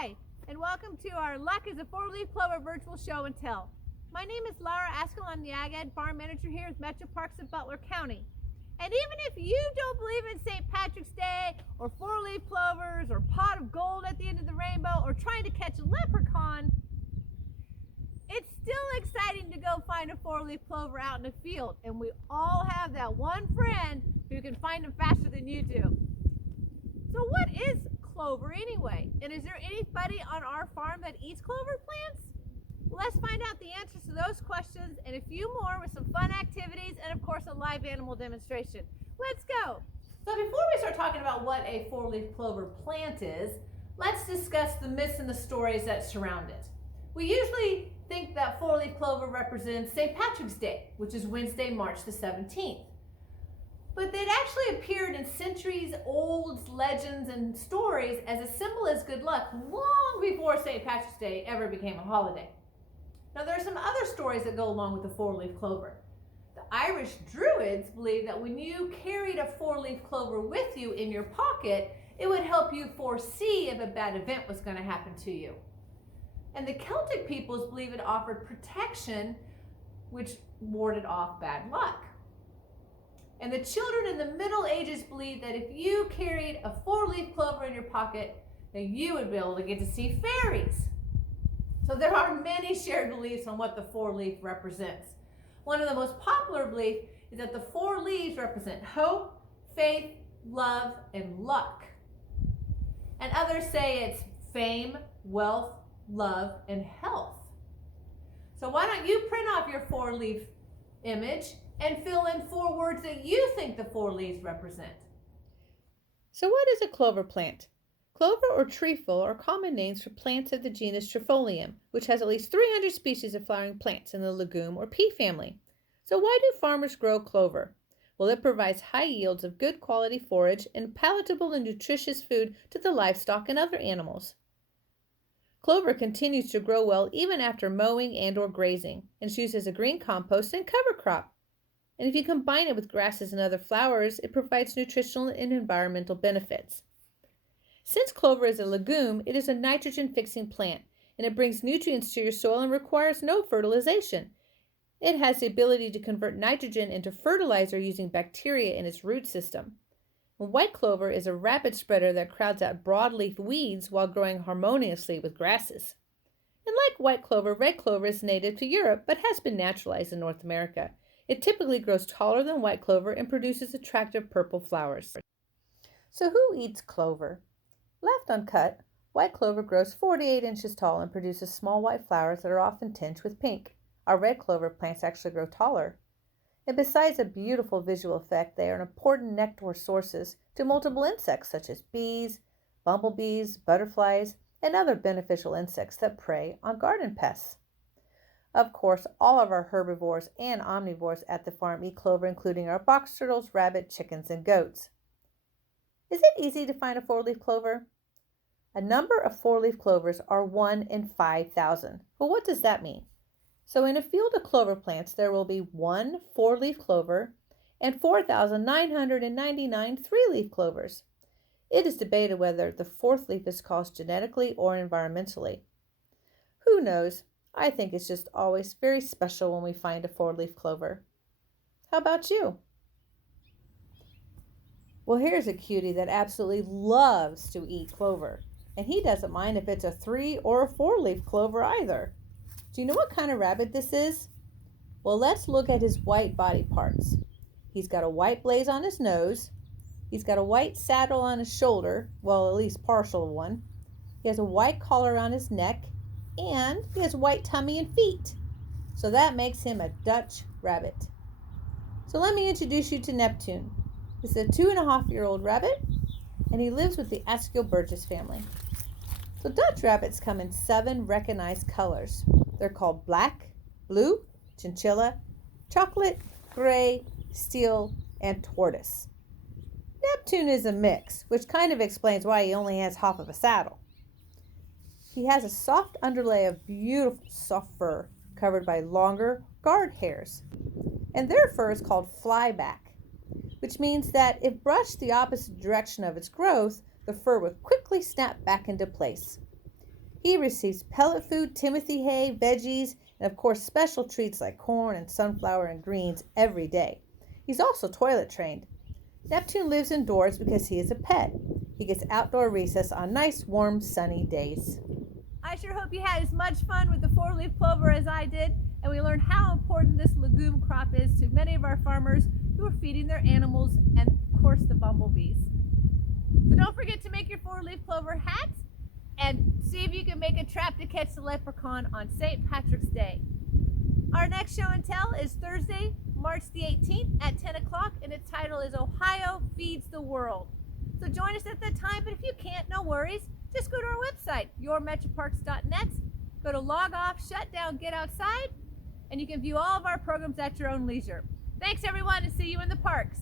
Hi, and welcome to our Luck is a Four-Leaf Clover virtual show and tell. My name is Laura Askell. I'm the Ag Ed Farm Manager here with Metro Parks of Butler County. And even if you don't believe in St. Patrick's Day, or four-leaf clovers, or pot of gold at the end of the rainbow, or trying to catch a leprechaun, it's still exciting to go find a four-leaf clover out in the field. And we all have that one friend who can find them faster than you do. So what is clover anyway? And is there anybody on our farm that eats clover plants? Well, let's find out the answers to those questions and a few more with some fun activities and of course a live animal demonstration. Let's go. So before we start talking about what a four-leaf clover plant is, let's discuss the myths and the stories that surround it. We usually think that four-leaf clover represents St. Patrick's Day, which is Wednesday, March the 17th. But they'd actually appeared in centuries-old legends and stories as a symbol of good luck long before St. Patrick's Day ever became a holiday. Now, there are some other stories that go along with the four-leaf clover. The Irish Druids believed that when you carried a four-leaf clover with you in your pocket, it would help you foresee if a bad event was going to happen to you. And the Celtic peoples believe it offered protection, which warded off bad luck. And the children in the Middle Ages believed that if you carried a four-leaf clover in your pocket, then you would be able to get to see fairies. So there are many shared beliefs on what the four leaf represents. One of the most popular beliefs is that the four leaves represent hope, faith, love, and luck. And others say it's fame, wealth, love, and health. So why don't you print off your four leaf image and fill in 4 words that you think the 4 leaves represent. So what is a clover plant? Clover or trefoil are common names for plants of the genus Trifolium, which has at least 300 species of flowering plants in the legume or pea family. So why do farmers grow clover? Well, it provides high yields of good quality forage and palatable and nutritious food to the livestock and other animals. Clover continues to grow well even after mowing and or grazing, and is used as a green compost and cover crop. And if you combine it with grasses and other flowers, it provides nutritional and environmental benefits. Since clover is a legume, it is a nitrogen-fixing plant, and it brings nutrients to your soil and requires no fertilization. It has the ability to convert nitrogen into fertilizer using bacteria in its root system. And white clover is a rapid spreader that crowds out broadleaf weeds while growing harmoniously with grasses. And like white clover, red clover is native to Europe but has been naturalized in North America. It typically grows taller than white clover and produces attractive purple flowers. So who eats clover? Left uncut, white clover grows 4 to 8 inches tall and produces small white flowers that are often tinged with pink. Our red clover plants actually grow taller. And besides a beautiful visual effect, they are important nectar sources to multiple insects such as bees, bumblebees, butterflies, and other beneficial insects that prey on garden pests. Of course, all of our herbivores and omnivores at the farm eat clover, including our box turtles, rabbit, chickens, and goats. Is it easy to find a four-leaf clover? A number of four-leaf clovers are 1 in 5,000. Well, what does that mean? So in a field of clover plants, there will be 1 four-leaf clover and 4,999 three-leaf clovers. It is debated whether the fourth leaf is caused genetically or environmentally. Who knows? I think it's just always very special when we find a four-leaf clover. How about you? Well, here's a cutie that absolutely loves to eat clover, and he doesn't mind if it's a 3 or a 4-leaf clover either. Do you know what kind of rabbit this is? Well, let's look at his white body parts. He's got a white blaze on his nose. He's got a white saddle on his shoulder, well, at least partial one. He has a white collar around his neck, and he has white tummy and feet. So that makes him a Dutch rabbit. So let me introduce you to Neptune. This is a 2.5-year-old rabbit, and he lives with the Asclepius family. So Dutch rabbits come in 7 recognized colors. They're called black, blue, chinchilla, chocolate, gray, steel, and tortoise. Neptune is a mix, which kind of explains why he only has half of a saddle. He has a soft underlay of beautiful soft fur covered by longer guard hairs. And their fur is called flyback, which means that if brushed the opposite direction of its growth, the fur would quickly snap back into place. He receives pellet food, Timothy hay, veggies, and of course special treats like corn and sunflower and greens every day. He's also toilet trained. Neptune lives indoors because he is a pet. He gets outdoor recess on nice, warm, sunny days. I sure hope you had as much fun with the four-leaf clover as I did, and we learned how important this legume crop is to many of our farmers who are feeding their animals and, of course, the bumblebees. So don't forget to make your four-leaf clover hats and see if you can make a trap to catch the leprechaun on St. Patrick's Day. Our next show and tell is Thursday, March the 18th at 10 o'clock, and its title is Ohio Feeds the World. So join us at that time, but if you can't, no worries. Just go to our website, yourmetroparks.net, go to log off, shut down, get outside, and you can view all of our programs at your own leisure. Thanks, everyone, and see you in the parks.